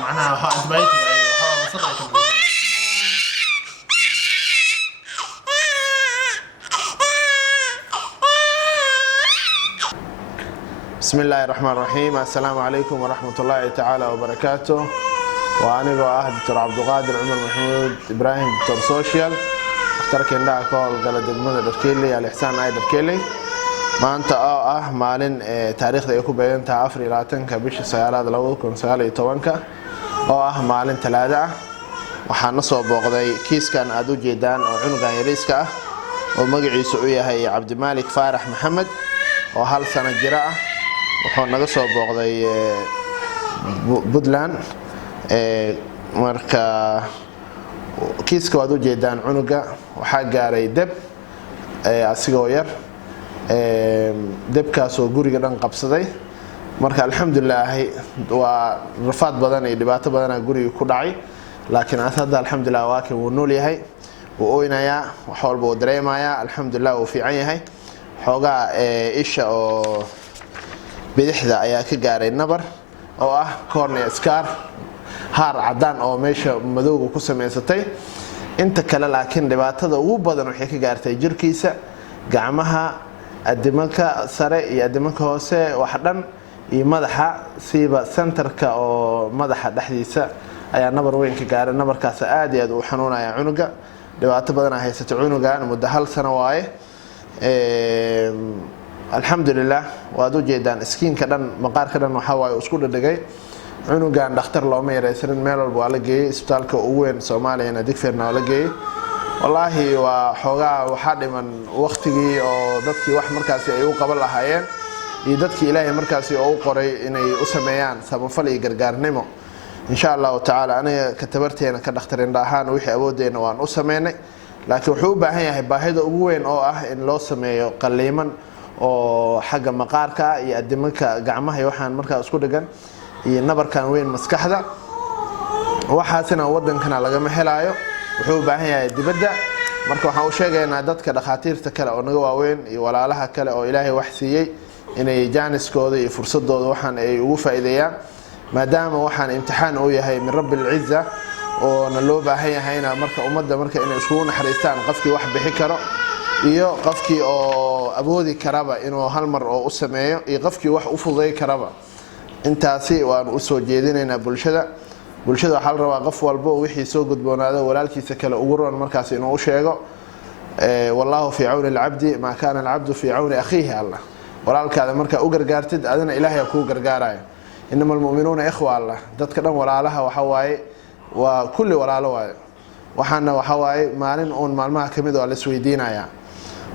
معناها أنت بيت وصدق. بسم الله الرحمن الرحيم. السلام عليكم ورحمة الله تعالى وبركاته. وأنا دكتور عبد القادر عمر محمود إبراهيم دكتور سوشيال اختار كندا كول قال دغمada Dharkeeley Alixsaan ay Dharkeeley maanta oo maalin taariikhda ay ku beeyantahay 24 bisha 9aad 2019 oo maalin talaada waxaan soo booqday kiiskan aad u jeedaan oo cunugan yariiska oo magaciisu uu yahay Cabdimaalik Faarax Maxamed oo hal sano jira wuxuu naga soo booqday Puntland marka kiiska waad u jeedaan cunuga waxa gaaray dab asigoo yar dabkaas oo guriga dhan qabsaday marka alxamdulillah waa rafaad badan iyo dhibaato badan guriga ku dhacay laakiin hadda alxamdulillah waa ka uu nool yahay oo ooynaya wax walba uu dareemaya alxamdulillah uu fiican yahay xoogaa isha oo bidixda ayaa ka gaaray nabar oo cornea scar haar cadaan oo meesha madowga ku sameysatay inta kale laakiin dhibaatada ugu badan waxay ka gaartay jirkiisa gacmaha adimanka sare iyo adimanka hoose wax dhan iyo madaxa siiba centerka oo madaxa dhaxdiisa ayaa nabar weyn ka gaaray nabarkaas aad iyo aad u xanuunaya cunuga dhibaato badan ay haysatay cunugan muddo hal sano waaye alxamdulillah waad u jeedaan iskiinka dhan maqaarka dhan waxa waaye isku dhadhagay cunugan dhakhtar looma yareysan meel walba waa la geeyay isbitaalka ugu weyn Soomaaliya Digfeerna waa la geeyay wallahi waa xogaa waxa dhiman waqtigii oo dadkii wax markaas ay u qaban lahaayeen iyo dadkii Ilaahay markaas oo u qoray inay u sameeyaan samafal iyo gargaarnimo insha Allah ta'ala aniga ka tabarteena ka dhakhtarin ahaan wixii awoodeena waan u sameeynay laakiin wuxuu u baahan yahay baahida ugu weyn oo in loo sameeyo qaliiman oo xagga maqaarka iyo adimanka gacmaha iyo waxaan markaa isku dhagan iyo nabarkan weyn maskaxda waxaasina wadankana laga ma helaayo wuxuu u baahan yahay dibadda marka waxaan u sheegaynaa dadka dhakhaatiirta kale oo naga waaweyn iyo walaalaha kale oo Ilaahay wax siiyay inay jaaniskooda iyo fursadooda waxaan ay ugu faa'iideeyaan maadaama waxaan imtixaan u yahay min rabbil izza oo loo baahan yahayna marka ummadda marka inay isku naxariistaan qofkii wax bixi karo iyo qofkii oo awoodi karaba inuu hal mar oo u sameeyo iyo qofkii wax u fududay karaba intaasi waan u soo jeedinaynaa bulshada waxa la rabaa qof walba wixii soo gudboonaado walaalkiisa kale ugu roon markaas inuu u sheego wallahu fi auni al-abdi ma kana al-abdu fi auni akhihi Allah walaalkaada marka u gargaartid adina Ilaahay ku gargaarayo innamal mu'minuuna ikhwa Allah dadka dhan walaalaha waxa waaye waa kulli walaalo waaye waxaana waxa waaye maalin oo maalmaha kamid oo la isweydiinaya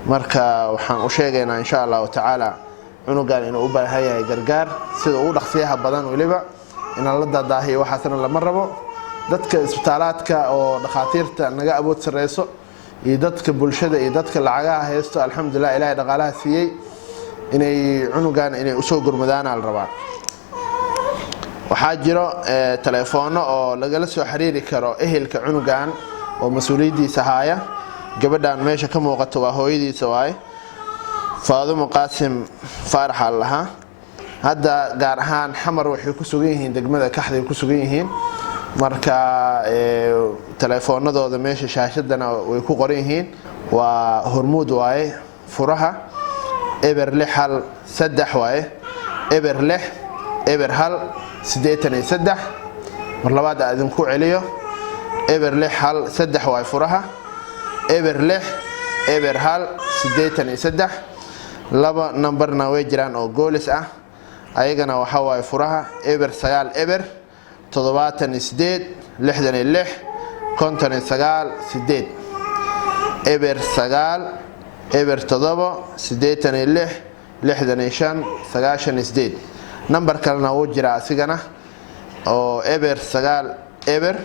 marka waxaan u sheegaynaa insha Allah ta'ala cunugan inuu u baahan yahay gargaar sida uu dhaqsiyaha badan waliba in la dadaahiyo waxaasna lama rabo dadka isbitaalaadka oo dhakhaatiirta naga awood sareyso iyo dadka bulshada iyo dadka lacagaha haysto alxamdulillah Ilaahay dhaqaalaha siiyay inay cunugan inay u soo gurmadaan al rabaa waxaa jiro telefoon oo laga soo xiriiri karo ehelka cunugan oo mas'uuliyadiisa haya gabadhan meesha ka muuqato waa hooyadiisa waay Faadumo Qaasim Faarax Allah hadda gaar ahaan xamar waxay ku sugan yihiin degmada Kaxday ku sugan yihiin marka telefoonadooda meesha shaashadana way ku qoran yihiin waa hormuud waaye furaha eber 6 3 waaye eber 6 eber 1 83 mar labaad aadin ku celiyo eber 6 3 waaye furaha eber 6 eber 1 83 laba numberna way jiraan oo goolis ayagana waxa waaye furaha eber 9 eber 78 66 59 8 eber 9 eber 7 86 65 98 number kalena wuu jiraa asigana oo eber 9 eber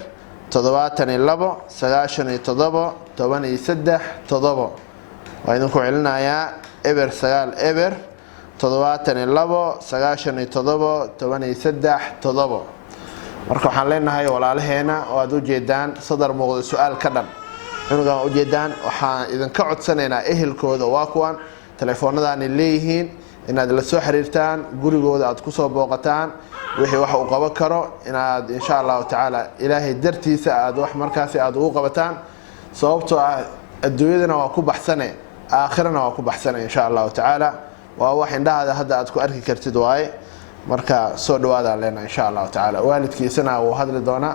72 97 13 7 waa idinku celinayaa eber 9 eber 72 97 13 7 marka waxaan leenahay walaalaheena oo aad u jeedaan sadar muuqdo su'aal ka dhan cunugan u jeedaan waxaan idin ka codsanaynaa ehelkooda waa kuwan telefoonadaan leeyihiin inaad la soo xiriirtaan gurigooda aad ku soo booqataan wixii wax uu qaban karo inaad insha Allah taala ilaahay dartiisa aad wax markaasi aad ugu qabataan sababtoo ah adduunyadana waa ku baxsane aakhirana waa ku baxsane insha Allah taala waa wax indhaha hadda aad ku arki kartid waaye marka soo dhawaada leena insha Allah taala waalidkiisana uu hadli doona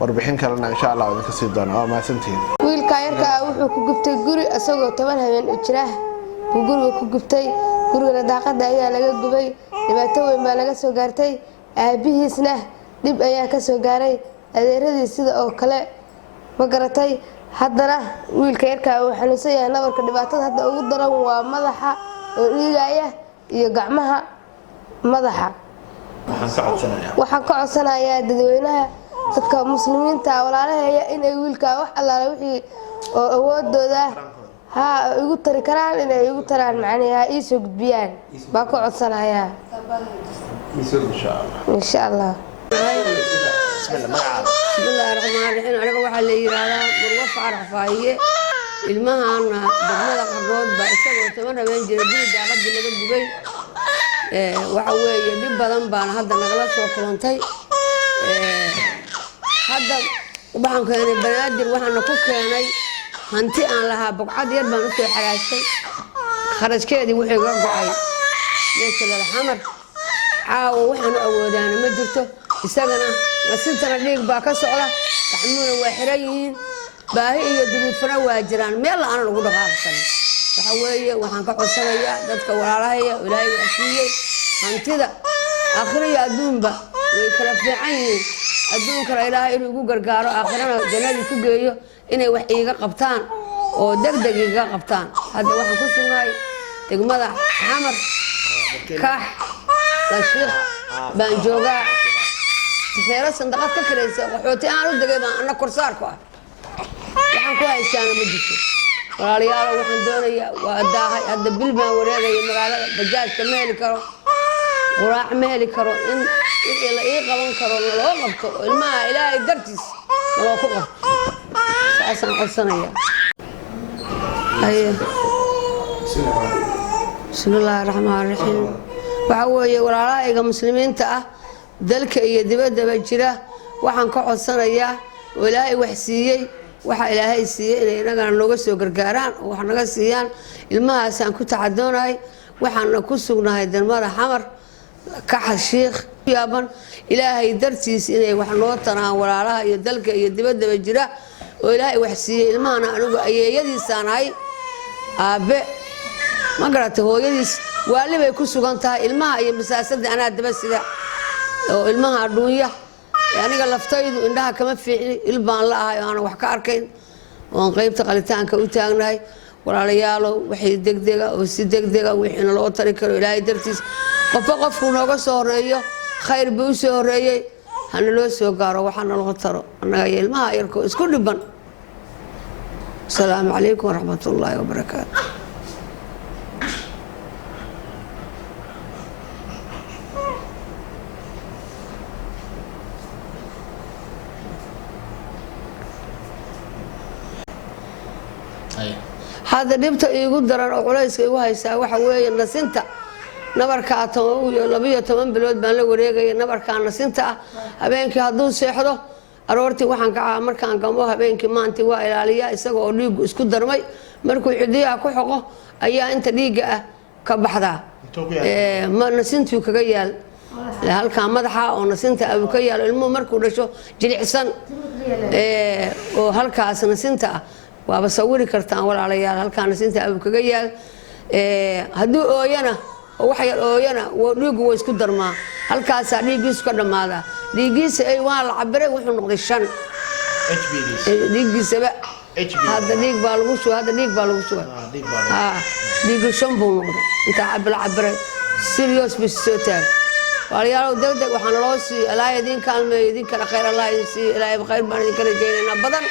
warbixin kalena insha Allah idinka sii doona waa maasantiin wiilka yarka wuxuu ku gubtay guri asagoo 10 habeen u jira guriga ku gubtay guriga daaqada ayaa laga gubay dhibaato weyn baa laga soo gaartay aabihiisna dib ayaa ka soo gaaray adeeradii sida oo kale ma garatay haddana wiilka yarka uu xanuunsan yahay nabarka dhibaatada hadda ugu daran waa madaxa oo dhiigaya iyo gacmaha madaxa waxaan ka codsanayaa dadweynaha dadka muslimiinta walaalaheeya inay wiilka wax allaale wixii oo awoodooda ha igu tari karaan inay igu taraan macnaheeya ii soo gudbiyaan baa ka codsanayaa insha Allah bismillaahi raxmaani raxiim aniga waxa la yiraahdaa Marwa Faarax Faahiye ilmahaana degmada Qardood baa isagoo 10 habeen jira guri daaqadii laga gubay waxa weeye dib badan baan hadda nagala soo kulantay hadda waxaan keenay banaadir waxaan ku keenay hanti aan lahaa bogcad yar baan u soo xaraashay kharashkeedii wixii ga go'ay meesha la xamar caawa waxaan awoodaan ma jirto isagana nasintana dhiig baa ka socda gacmuhuna waa xiran yihiin baahi iyo duruufana waa jiraan meel aan ugu dhaqaaqsan waxa weeye waxaan ka codsanayaa dadka walaalahaya ilaahay wax siiyay hantida aakhiriya adduunba way kala fiican yihiin adduunkana ilaahay inuu ugu gargaaro aakhirana jannadii ku geeyo inay wax iiga qabtaan oo degdeg iiga qabtaan hadda waxaan ku sugnahay degmada xamar kaax la sheekh baan joogaa xeero sandaqad ka kiraysa qaxooti aan u degay baan ana korsaarku ah waxaan ku haystaana ma jirto walaalayaal waxaan doonayaa waa daahay hadda bil baan wareegaya magaalada bajaajka ma heli karo quraac ma heli karo in la ii qaban karo loo qabto ilmaha ilaahay dartiis loo ku qabto saasaan codsanayaa bismillaahi raxmaani raxiim waxa weeye walaalahayga muslimiinta ah dalka iyo dibadaba jira waxaan ka codsanayaa oo ilaahay wax siiyey waxa ilaahay siiyey inay inagana nooga soo gargaaraan oo wax naga siiyaan ilmahaasaan ku taxadoonahay waxaana ku sugnahay degmada xamar kaxa sheekh yaaban ilaahay dartiis inay wax noo taraan walaalaha iyo dalka iyo dibadaba jira oo ilaahay wax siiyey ilmahana anigu ayeeyadiisanahay aabe ma garatay hooyadiis waali bay ku sugan tahay ilmaha iyo masaasada anaa daba sida oo ilmaha adduunya aniga laftaydu indhaha kama fiicni ilbaan la ahay oo aan wax ka arkayn oo qaybta qalitaanka u taagnahay walaalayaalo waxay degdega oo si degdega wixina loo tari karo ilaahay dartiis qofku nooga soo horeeyo khayr buu soo horeeyay hana loo soo gaaro waxana loo taro anaga ilmaha yarko isku dhiban السلام عليكم ورحمة الله وبركاته. هذا دبت يقول درر عليس يوهاي سا وحوي النسنتا نبر كاتم لبيه تمن بلود بان لو wareegay nabarka nasinta habeenkii haduu seexdo aroortii waxaan ka markaan gamo habeenkii maanti waa ilaaliya isaga oo dhiig isku darmay markuu cidiyaha ku xoqo ayaa inta dhiiga ah ka baxda ma nasintu kaga yaal halka madaxa oo nasinta uu ka yaal ilmo markuu dhasho jilicsan oo halkaas nasinta waaba sawiri kartaan walaalayaal halka nasinta uu kaga yaal haduu ooyana wax yar ooyana dhiigu way isku darmaa halkaas dhiigiisu ka dhamaada dhiigiisa ay waa la cabiray wuxuu noqday 5 dhiigiisa hada dhiig baa lagu soo dhiigu 5 buu noqday inta cabiray serious bisotaan walaalayaal degdeg waxaan loo sii ilaahay idin kaalmeeyo idin kala khayr Allah idin sii ilaahay khayr baan idin kala jeeynaa badan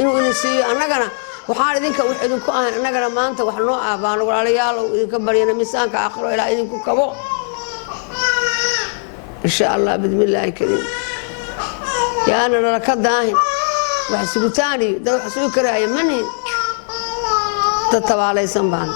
inuu idin sii annagana waxaan idinka wax idinku ahaan annagana maanta wax noo aabaan walaalayaal idinka bariyana miisaanka aakhiro ilaa idinku kabo insha Allah bismillaahi kariim yaana la ka daahin wax sugutaani dad wax sugu karaaya mani tatawaalaysan baan